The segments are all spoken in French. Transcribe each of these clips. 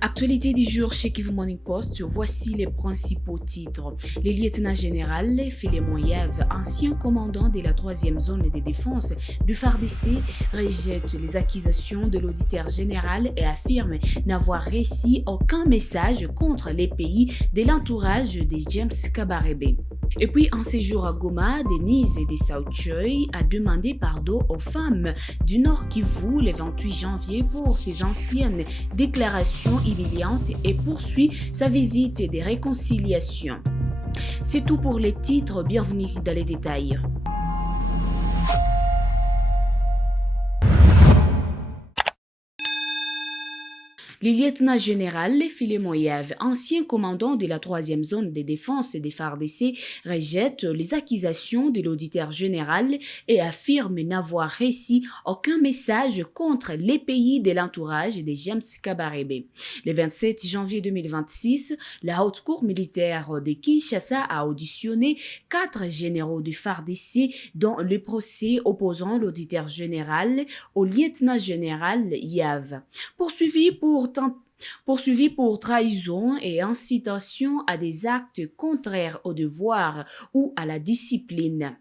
Actualité du jour chez Kivu Morning Post, voici les principaux titres. Le lieutenant général Philémon Yav, ancien commandant de la 3e zone de défense du FARDC, rejette les accusations de l'auditeur général et affirme n'avoir reçu aucun message contre les pays de l'entourage de James Kabarebe. Et puis, en séjour à Goma, Denise de Saouchoy a demandé pardon aux femmes du Nord Kivu le 28 janvier pour ses anciennes déclarations humiliantes et poursuit sa visite de réconciliation. C'est tout pour les titres, bienvenue dans les détails. Le lieutenant général Philémon Yav, ancien commandant de la 3e zone de défense des FARDC, rejette les accusations de l'auditeur général et affirme n'avoir reçu aucun message contre les pays de l'entourage de James Kabarebe. Le 27 janvier 2026, la haute cour militaire de Kinshasa a auditionné 4 généraux du FARDC dans le procès opposant l'auditeur général au lieutenant général Yav. Poursuivi pour trahison et incitation à des actes contraires au devoir ou à la discipline.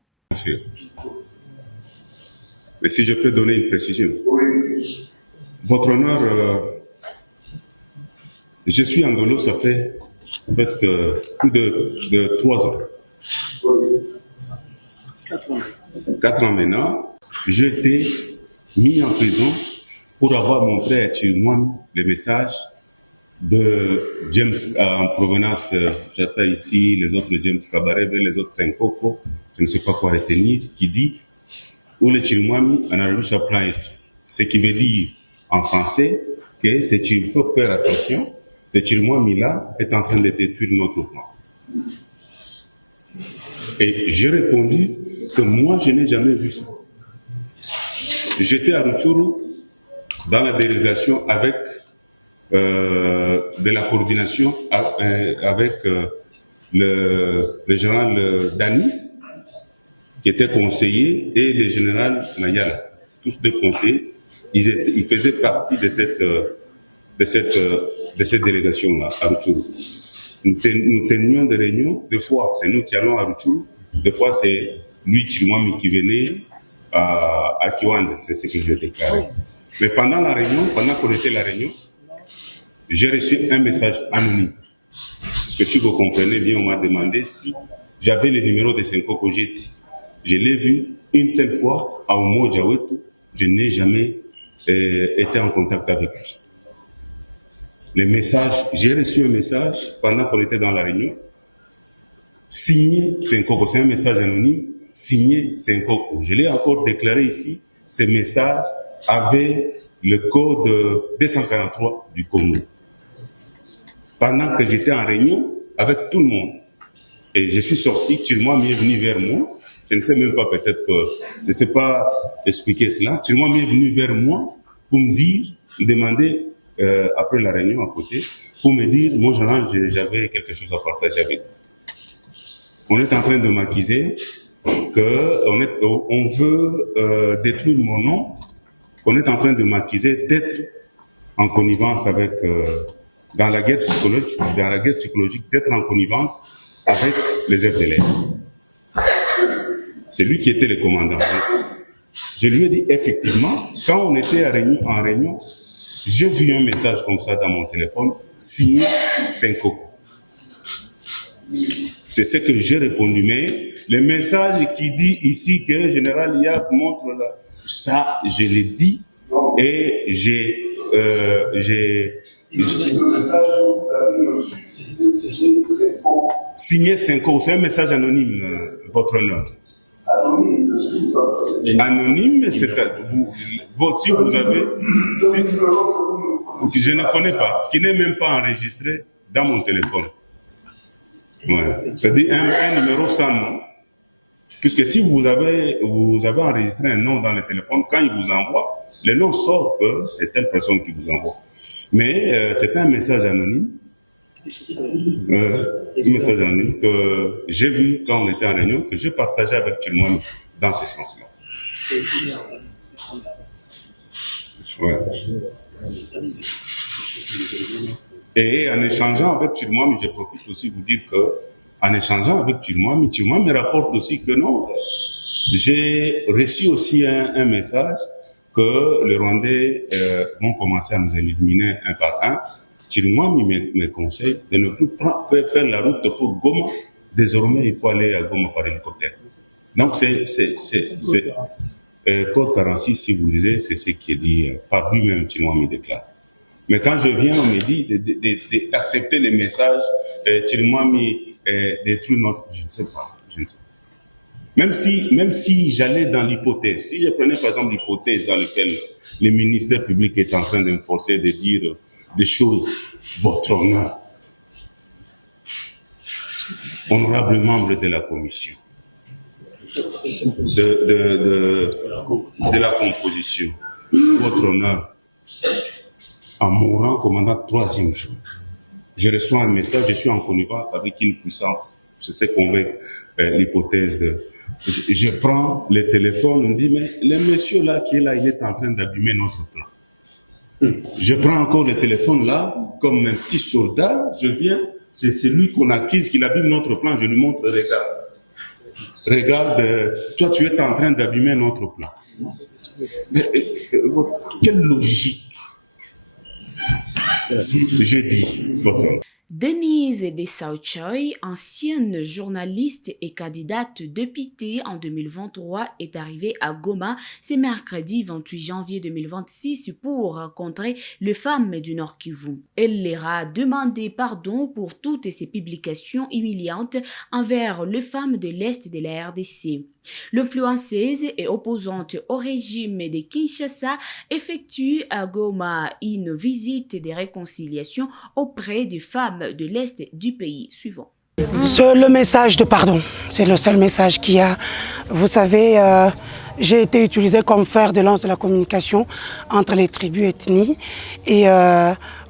Mais si je peux donner une précision. Votre honneur, je suis en Angolo, ça fait presque plus de 3 ans. 4 ans maintenant. J'ai été mis en prison pour avoir montré à Chilmouane les messages de James en provenance, j'attends ici les autres James Kabarebe, les autres Senkoko, je ne sais pas quoi retenir, qui dit où le Chilmouane en arrive à plan et tout. Ce qui veut dire en français que il faut faire attention, ce Chilmouane là est en train de détruire notre plan. Et j'ai répondu que moi je n'ai jamais vu ça. J'étais à Rutshuru dans la délégation avec de la coordination avec le général Dani, qui était conseiller, et le général Mayala, tous deux conseillers. Ils faisaient partie de cette délégation-là à Rutshuru. Nous tenions des réunions, des fois c'est nous qui allons à Rutshuru, des fois c'est lui, Chilmouane, qui venait à Kiwanda, c'est ce que j'ai déclaré. Mais pendant qu'on était à la réunion, j'ai reçu un message anonyme. Parce que si vous comprenez bien, on m'a demandé si j'avais le numéro de Senko Kojeti. Je l'ai vu une seule fois à Omo Djawetu. Je n'ai jamais été en contact avec lui. Le message, j'ai reçu un message pendant qu'on était dans la réunion, signé Senko. C'est un message anonyme, signé Senko. Je l'ai encore déclaré ici, ce message avait le code 243 du Congo. Pendant que j'étais en réunion avec tout le monde, et je suis sorti, Chilmouane est venu vers moi, je ne sais même pas, peut-être que, je ne sais pas expliquer cela, Chilmouane est venu vers moi pour me dire, me demander, après la réunion à côté, pour me dire, moi j'avais quelque chose à partager avec vous. On est en train de m'accuser qu'on veut détruire mon nom, on est en train de m'accuser d'être en connivence avec, dans la guerre psychologique, d'être en connivence avec les FDLR. C'est lui qui était le commandant. Je lui ai dit, effectivement, quand on était en réunion, j'ai vu un message comme ça dans mon téléphone, signé Senkoko. C'est ce que j'ai répondu, mais le message qui dit ici que Général Yav montre là, ça, je l'ai dit et j'ai signé Senko. C'est un message anonyme, votre nom. Anonyme, c'est si vous avez, je ne connais pas, qui n'est même pas enregistré dans mon téléphone. Ouais. C'est-à-dire un numéro sans nom. Puisque si vous avez enregistré un nom dans le téléphone, quand il vous envoie, le nom sort que c'est telle personne qui vous envoie. Mais c'est un message anonyme. Un message anonyme que j'ai vu quand on était en réunion, que j'ai partagé avec tout le monde dans ce sens-là. Ouais. Et en échangeant avec Chirimoami, je profite aussi de vous dire que, en échangeant avec Chirimoami me rapporte aussi que non, j'ai reçu aussi un message que les Rwandais vont commencer à nous éliminer un par un. Chirimoami me conseille de ne plus faire la route pour Goma. Désormais, il faut aller à Goma par hélicoptère. Donc, Code 46, si vous lisez, c'est ce qui est dit par lui-même, Chirimoami déclare. Mais quand je viens, on me dit d'accepter les messages, Chirimoami détruit notre... Je ne sais pas. Même si j'allais dans l'hypothèse, si je prenais par exemple l'hypothèse dans laquelle le ministère public est en train de me forcer de dire des choses, votre honneur, honorable membre de la commission, de la composition, votre honneur, en mourant commandant 3e jour, je reçois un message, je suis en connivence avec une puissance, c'est ce qu'on veut, l'hypothèse de... Je prends le téléphone, on me dit, mais le monsieur là qui est là, il est en train d'abîmer notre plan. Je prends encore le téléphone là, comme un petit soldat, je viens, c'est celui qu'on accuse qu'il abîme notre plan, je lui montre, regarde, toi tu es en train d'abîmer notre plan. Mais, quelle logique? Je dis, votre... Denise Dessau-Choi, ancienne journaliste et candidate députée en 2023, est arrivée à Goma ce mercredi 28 janvier 2026 pour rencontrer les femmes du Nord Kivu. Elle leur a demandé pardon pour toutes ces publications humiliantes envers les femmes de l'Est de la RDC. L'influenceuse et opposante au régime de Kinshasa effectue à Goma une visite de réconciliation auprès des femmes de l'Est du pays. Suivant. C'est le message de pardon. C'est le seul message qu'il y a. Vous savez, j'ai été utilisé comme fer de lance de la communication entre les tribus ethnies. Et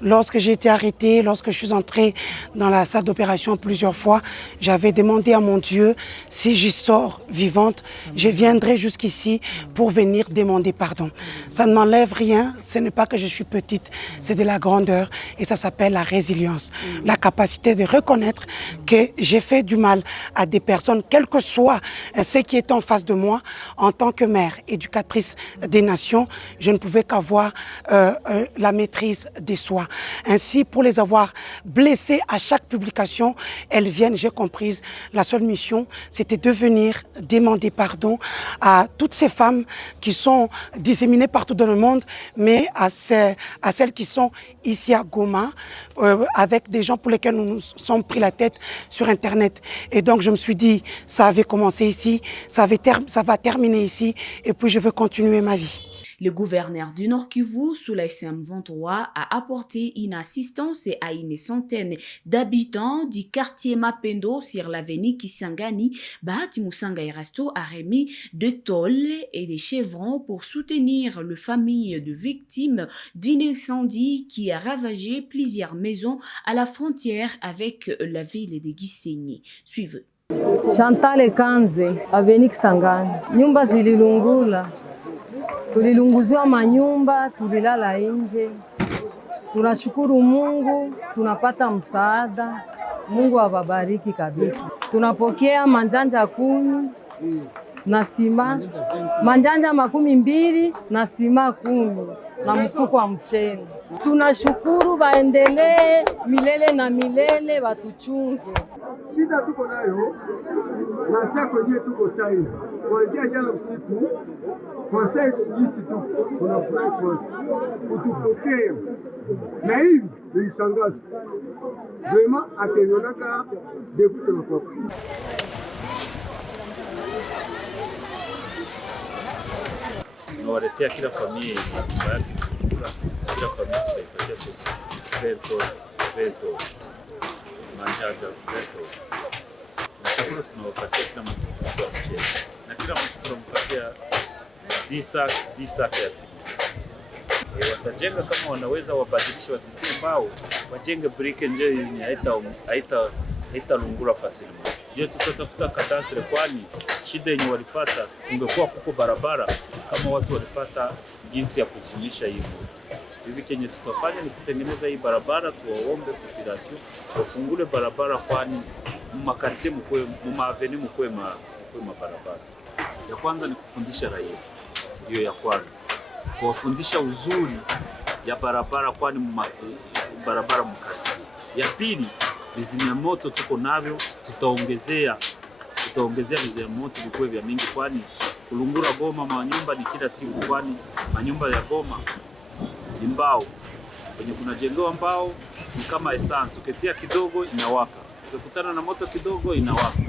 lorsque j'ai été arrêtée, lorsque je suis entrée dans la salle d'opération plusieurs fois, j'avais demandé à mon Dieu, si j'y sors vivante, je viendrai jusqu'ici pour venir demander pardon. Ça ne m'enlève rien, ce n'est pas que je suis petite, c'est de la grandeur et ça s'appelle la résilience. La capacité de reconnaître que j'ai fait du mal à des personnes, quel que soit ce qui est en face de moi, en tant que mère, éducatrice des nations, je ne pouvais qu'avoir la maîtrise des soi. Ainsi, pour les avoir blessées à chaque publication, elles viennent, j'ai compris, la seule mission, c'était de venir demander pardon à toutes ces femmes qui sont disséminées partout dans le monde, mais à celles qui sont ici à Goma, avec des gens pour lesquels nous nous sommes pris la tête sur Internet. Et donc, je me suis dit, ça avait commencé ici, ça va terminer ici, et puis je veux continuer ma vie. Le gouverneur du Nord Kivu, sous la SM23, a apporté une assistance à une centaine d'habitants du quartier Mapendo sur l'avenue Kisangani. Bahati Musanga Erasto a remis des tôles et des chevrons pour soutenir les familles de victimes d'un incendie qui a ravagé plusieurs maisons à la frontière avec la ville de Gisenyi. Suivez. Chantal Kanze, avenue Kisangani. Nyumba zililungula. Tulilunguziwa manyumba, tulilala nje. Tunashukuru Mungu, tunapata msaada. Mungu awabariki kabisa. Tunapokea manjanja 10 na sima, manjanja 12 na sima 10 na mfuko wa mchele. Tunashukuru, waendelee milele na milele, watuchunge. Shida tuko nayo na sasa kwenye tuko sahi. Kuanzia jana usiku kwa sasa jinsi tu tunafurahi kwanza kutupokea na hivi ni shangazi vraiment atenionaka depuis tunatoka. Tunawaletea kila familia nyumba yake kula, kila familia tutaipatia sosi vento manjaga vento na chakula tunawapatia kila mtu kwa mchele na kila mtu tunampatia 10 kiasi. Watajenga kama wanaweza wabadilisha, wasitie mbao, wajenge brike nje yenye haitalungula fasili. Ndio tutatafuta kadastre, kwani shida yenye walipata ungekuwa kuko barabara kama watu walipata jinsi ya kuzimisha hivyo. Hivi kenye tutafanya ni kutengeneza hii barabara, tuwaombe population wafungule barabara, kwani makartie mkwe maaveni mkwe mabarabara. Ya kwanza ni kufundisha raia, ndio ya kwanza, kuwafundisha uzuri ya barabara, kwani barabara mkartie. Ya pili, vizimia moto tuko navyo, tutaongezea vizimia moto vikwe vya mingi, kwani kulungura Goma manyumba ni kila siku, kwani manyumba ya Goma ni mbao. Kwenye kuna jengo mbao ni kama essence, ukitia kidogo inawaka, ukikutana na moto kidogo inawaka.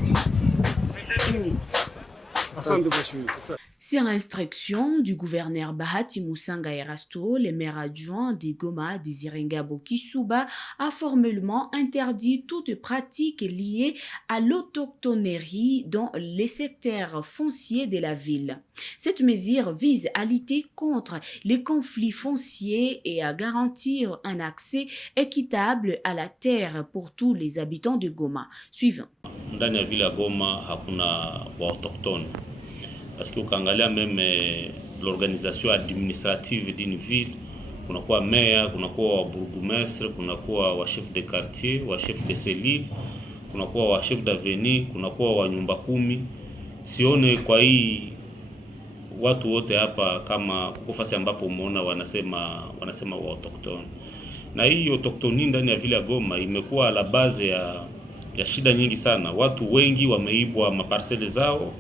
Sur instruction du gouverneur Bahati Musanga Erasto, le maire adjoint de Goma, Désiré Ngabo Kisuba, a formellement interdit toute pratique liée à l'autochtonerie dans les secteurs fonciers de la ville. Cette mesure vise à lutter contre les conflits fonciers et à garantir un accès équitable à la terre pour tous les habitants de Goma. Suivant. Ndani ya ville ya Goma hakuna wa autochtone. Parce que ukiangalia même l'organisation administrative d'une ville, kunakuwa maire, kunakuwa wa bourgmestre, kunakuwa wa chef de quartier, wa chef de cellule, kunakuwa wa chef d'avenue, kunakuwa wa nyumba kumi. Sione kwa hii watu wote hapa kama kufasi ambapo umeona wanasema wa autochtone. Na hii autochtone ndani ya ville ya Goma imekuwa la base ya shida nyingi sana. Watu wengi wameibwa maparcele zao.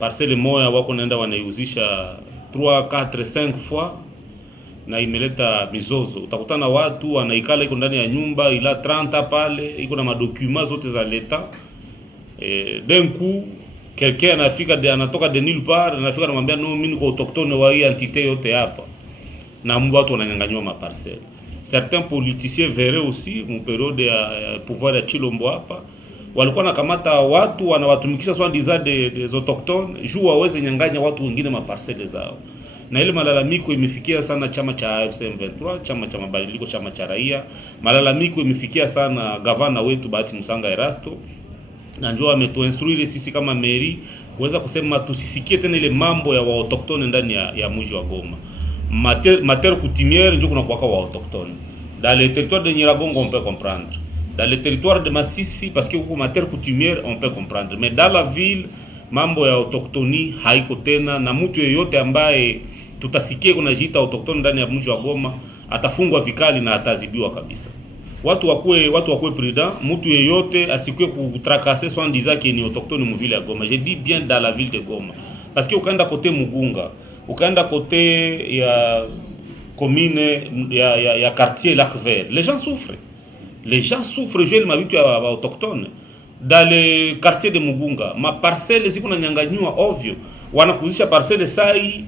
Parcelle moja wako naenda wanaiuzisha 3, 4, 5 fois na imeleta mizozo. Utakutana watu wanaikala iko ndani ya nyumba ila 30 pale, iko na madokuma zote za leta. D'un coup quelqu'un anatoka de nulle part, anafika anamwambia no, mimi niko autochtone wa hii entité yote hapa. Na watu wananyang'anywa maparcelle. Certains politiciens verraient aussi une période ya pouvoir ya Chilombo hapa. Walikuwa nakamata watu wanawatumikisha swa ndiza des autochtones juu waweze nyanganya watu wengine maparcele zao. Na ile malalamiko imefikia sana chama cha AFC M23, chama cha mabadiliko, chama cha raia. Malalamiko imefikia sana gavana wetu Bahati Musanga Erasto. Na njoo ametuinstruire sisi kama mairie kuweza kusema tusisikie tena ile mambo ya wa autochtone ndani ya mji wa Goma. Matière coutumière njoo kuna kwa autochtone. Dans les territoires de Nyiragongo on peut comprendre. Dans le territoire de Masisi, parce que huko matière coutumière on peut comprendre, mais dans la ville mambo ya autochtoni haiko tena, na mtu yeyote ambaye tutasikia kuna jita autochtone ndani ya mji wa Goma atafungwa vikali na atazibiwa kabisa. Watu wakuwe prudent, mtu yeyote asikwe kutracasser son disant que ni autochtone mu ville ya Goma. Je dis bien dans la ville de Goma, parce que ukaenda côté Mugunga, ukaenda côté ya commune ya quartier Lac Vert, les gens souffrent. Les gens souffrent, je ma vitu ya autochtone. Dans le quartier de Mugunga, ma parcelle ziko na nyanganywa ovyo. Wanakuzisha parcelle sai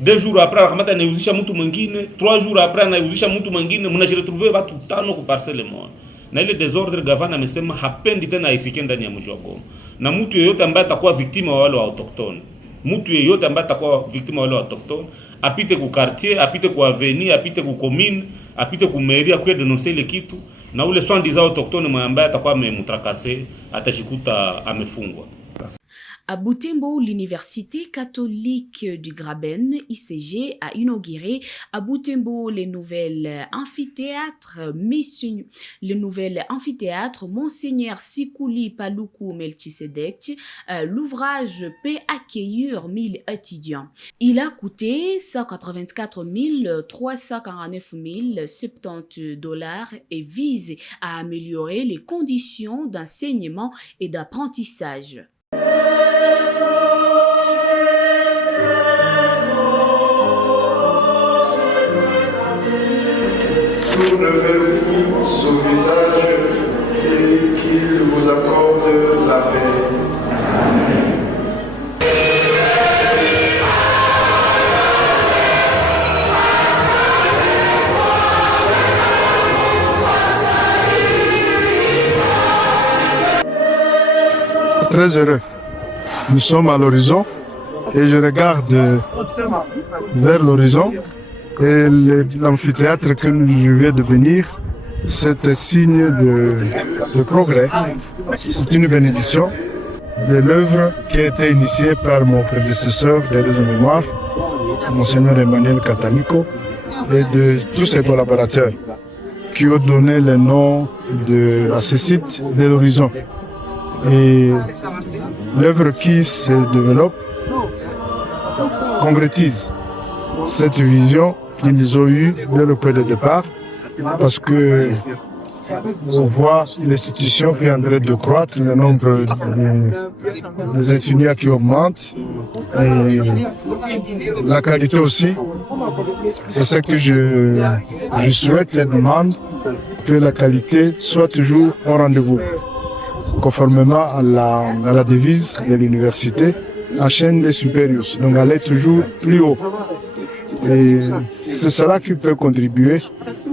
2 jours après akamata anauzisha mtu mwingine, 3 jours après anauzisha mtu mwingine, mnajiretrouver watu 5 kwa parcelle moja. Na ile desordre gavana amesema hapendi tena aisikie ndani ya mji wa Goma. Na mtu yeyote ambaye atakuwa victime wa wale wa autochtone, mtu yeyote ambaye atakuwa victime wa wale wa autochtone, apite ku quartier, apite ku avenue, apite ku commune, apite ku mairie kwa dénoncer ile kitu, na ule swandi za autochtone ambaye atakuwa amemtrakase atashikuta amefungwa. À Butembo, l'Université catholique du Graben, ICG, a inauguré à Butembo le nouvel amphithéâtre Monseigneur Sikuli Paluku Melchisedek. L'ouvrage peut accueillir 1000 étudiants. Il a coûté $184 349 070 et vise à améliorer les conditions d'enseignement et d'apprentissage. Tournez-vous son visage et qu'il vous accorde la paix. Amen. Très heureux. Nous sommes à l'horizon et je regarde vers l'horizon et l'amphithéâtre que je viens de venir, c'est un signe de progrès. C'est une bénédiction de l'œuvre qui a été initiée par mon prédécesseur de mémoire, Monseigneur Emmanuel Catalico, et de tous ses collaborateurs qui ont donné le nom à ce site de l'horizon. Et l'œuvre qui se développe concrétise cette vision qu'ils ont eue dès le point de départ, parce que on voit l'institution qui est en train de croître, le nombre des étudiants qui augmente et la qualité aussi. C'est ce que je souhaite et demande, que la qualité soit toujours au rendez-vous, conformément à la devise de l'université, enchaîne les supérieurs, donc aller toujours plus haut. Et c'est cela qui peut contribuer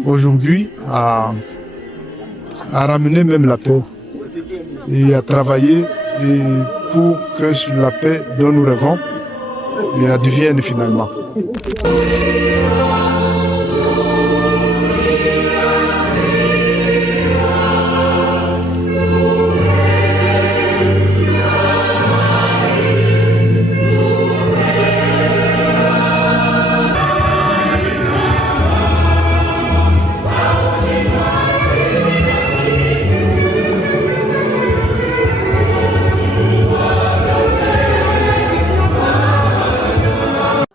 aujourd'hui à ramener même la paix et à travailler pour que la paix dont nous rêvons advienne finalement.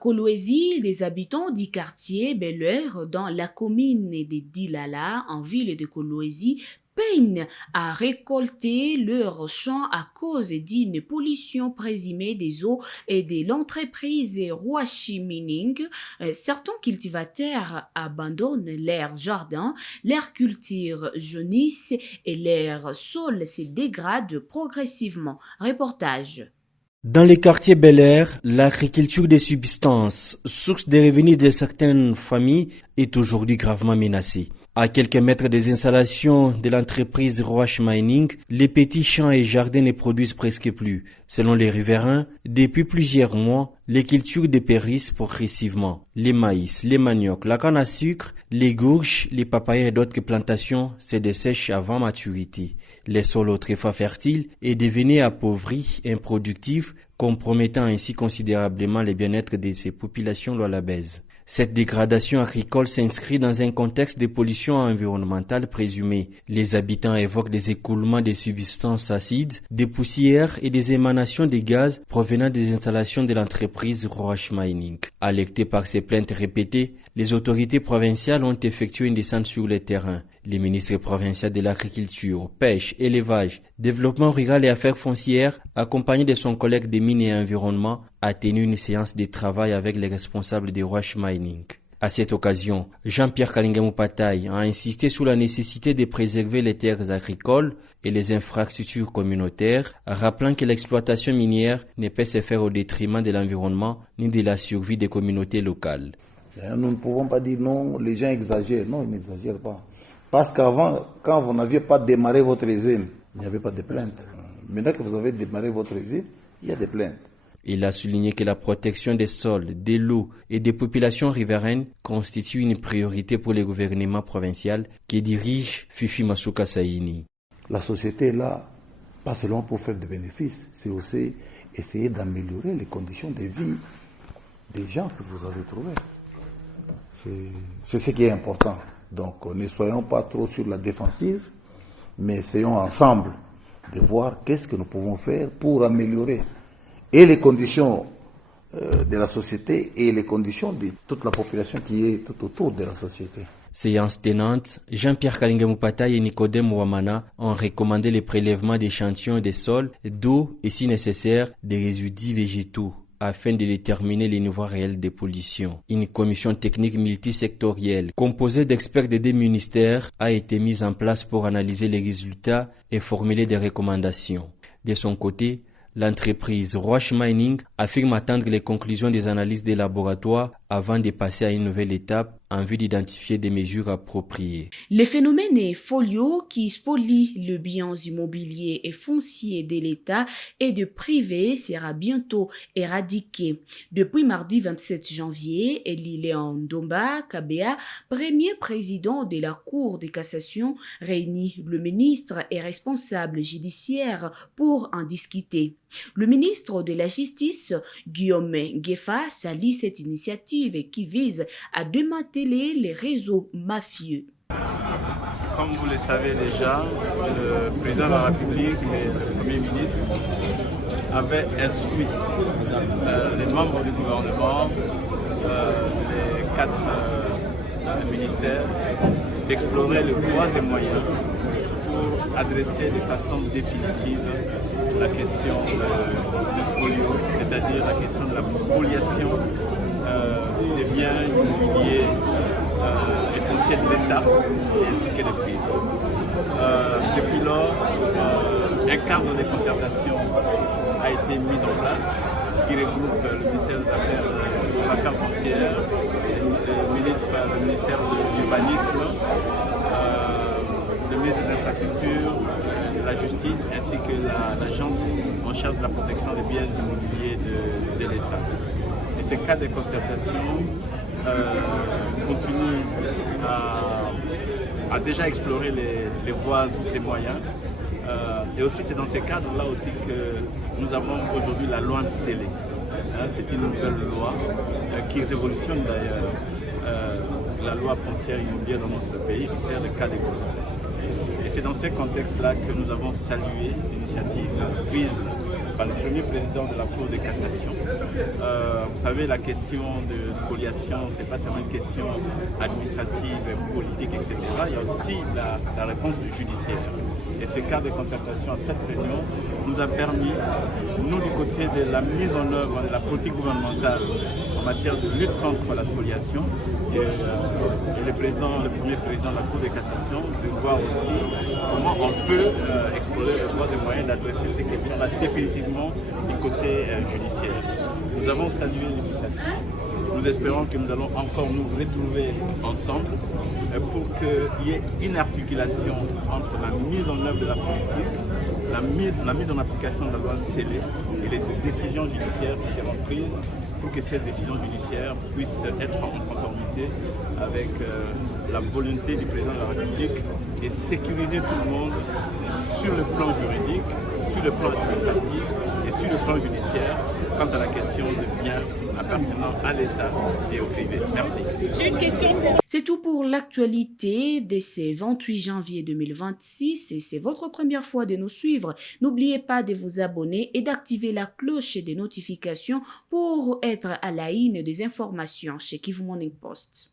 Kolwezi, les habitants du quartier Bel-Air dans la commune de Dilala, en ville de Kolwezi, peinent à récolter leurs champs à cause d'une pollution présumée des eaux et de l'entreprise Rwashi Mining. Certains cultivateurs abandonnent leurs jardins, leurs cultures jaunissent et leurs sols se dégradent progressivement. Reportage. Dans les quartiers Bel-Air, l'agriculture des substances, source de revenus de certaines familles, est aujourd'hui gravement menacée. À quelques mètres des installations de l'entreprise Rwashi Mining, les petits champs et jardins ne produisent presque plus. Selon les riverains, depuis plusieurs mois, les cultures dépérissent progressivement. Les maïs, les maniocs, la canne à sucre, les gourges, les papayas et d'autres plantations se dessèchent avant maturité. Les sols autrefois fertiles est devenu appauvris, improductifs, compromettant ainsi considérablement le bien-être de ces populations lualabaises. Cette dégradation agricole s'inscrit dans un contexte de pollution environnementale présumée. Les habitants évoquent des écoulements de substances acides, des poussières et des émanations de gaz provenant des installations de l'entreprise Rwashi Mining. Alertés par ces plaintes répétées, les autorités provinciales ont effectué une descente sur le terrain. Les ministres provinciaux de l'agriculture, pêche, élevage, développement rural et affaires foncières, accompagné de son collègue des mines et environnement, a tenu une séance de travail avec les responsables de Rwashi Mining. À cette occasion, Jean-Pierre Kalinga Mupatay a insisté sur la nécessité de préserver les terres agricoles et les infrastructures communautaires, rappelant que l'exploitation minière ne peut se faire au détriment de l'environnement ni de la survie des communautés locales. Nous ne pouvons pas dire non, les gens exagèrent. Non, ils n'exagèrent pas. Parce qu'avant, quand vous n'aviez pas démarré votre usine, il n'y avait pas de plaintes. Maintenant que vous avez démarré votre usine, il y a des plaintes. Il a souligné que la protection des sols, de l'eau et des populations riveraines constitue une priorité pour le gouvernement provincial qui dirige Fifi Masuka Saini. La société est là, pas seulement pour faire des bénéfices, c'est aussi essayer d'améliorer les conditions de vie des gens que vous avez trouvés. C'est ce qui est important. Donc ne soyons pas trop sur la défensive, mais essayons ensemble de voir qu'est-ce que nous pouvons faire pour améliorer et les conditions de la société et les conditions de toute la population qui est tout autour de la société. Séance tenante, Jean-Pierre Kalinga Mupatay et Nicodème Ouamana ont recommandé le prélèvement d'échantillons des sols, d'eau et si nécessaire des résidus végétaux, afin de déterminer les niveaux réels de pollution. Une commission technique multisectorielle composée d'experts des deux ministères a été mise en place pour analyser les résultats et formuler des recommandations. De son côté, l'entreprise Rwashi Mining affirme attendre les conclusions des analyses des laboratoires avant de passer à une nouvelle étape en vue d'identifier des mesures appropriées. Le phénomène folio qui spolie le bien immobilier et foncier de l'État et de privé sera bientôt éradiqué. Depuis mardi 27 janvier, Eli Léon Ndomba Kabea, premier président de la Cour de cassation, réunit le ministre et responsable judiciaire pour en discuter. Le ministre de la Justice, Guillaume Ngefa, salue cette initiative qui vise à démanteler les réseaux mafieux. Comme vous le savez déjà, le président de la République et le Premier ministre avaient instruit les membres du gouvernement, les 4 ministères, d'explorer les voies et moyens pour adresser de façon définitive la question du folio, c'est-à-dire la question de la spoliation des biens immobiliers et fonciers de l'État ainsi que des privés. Depuis lors, un cadre de concertation a été mis en place qui regroupe le ministère des Affaires foncières, le ministère de l'Urbanisme, le ministère des Infrastructures, la Justice ainsi que l'agence en charge de la protection des biens immobiliers de l'État. Et ces cas de concertation continuent à déjà explorer les voies et moyens. Et aussi c'est dans ces cadres-là aussi que nous avons aujourd'hui la loi scellée. C'est une nouvelle loi qui révolutionne d'ailleurs la loi foncière immobilière dans notre pays, qui sert de cas de concertation. Et c'est dans ces contextes-là que nous avons salué l'initiative prise par le premier président de la Cour de cassation. Vous savez, la question de spoliation, ce n'est pas seulement une question administrative, politique, etc. Il y a aussi la réponse judiciaire. Et ces cas de concertation à cette réunion nous a permis, nous du côté de la mise en œuvre de la politique gouvernementale en matière de lutte contre la spoliation, et le premier président de la Cour de cassation, de voir aussi comment on peut explorer les voies et moyens d'adresser ces questions-là définitivement du côté judiciaire. Nous avons salué l'initiative. Nous espérons que nous allons encore nous retrouver ensemble pour qu'il y ait une articulation entre la mise en œuvre de la politique, la mise en application de la loi scellée et les décisions judiciaires qui seront prises pour que ces décisions judiciaires puissent être en conformité avec la volonté du président de la République et sécuriser tout le monde sur le plan juridique, sur le plan administratif et sur le plan judiciaire quant à la question des biens appartenant à l'État et au privé. Merci. J'ai une question pour... C'est tout pour l'actualité de ce 28 janvier 2026 et c'est votre première fois de nous suivre. N'oubliez pas de vous abonner et d'activer la cloche des notifications pour être à la une des informations chez Kivu Morning Post.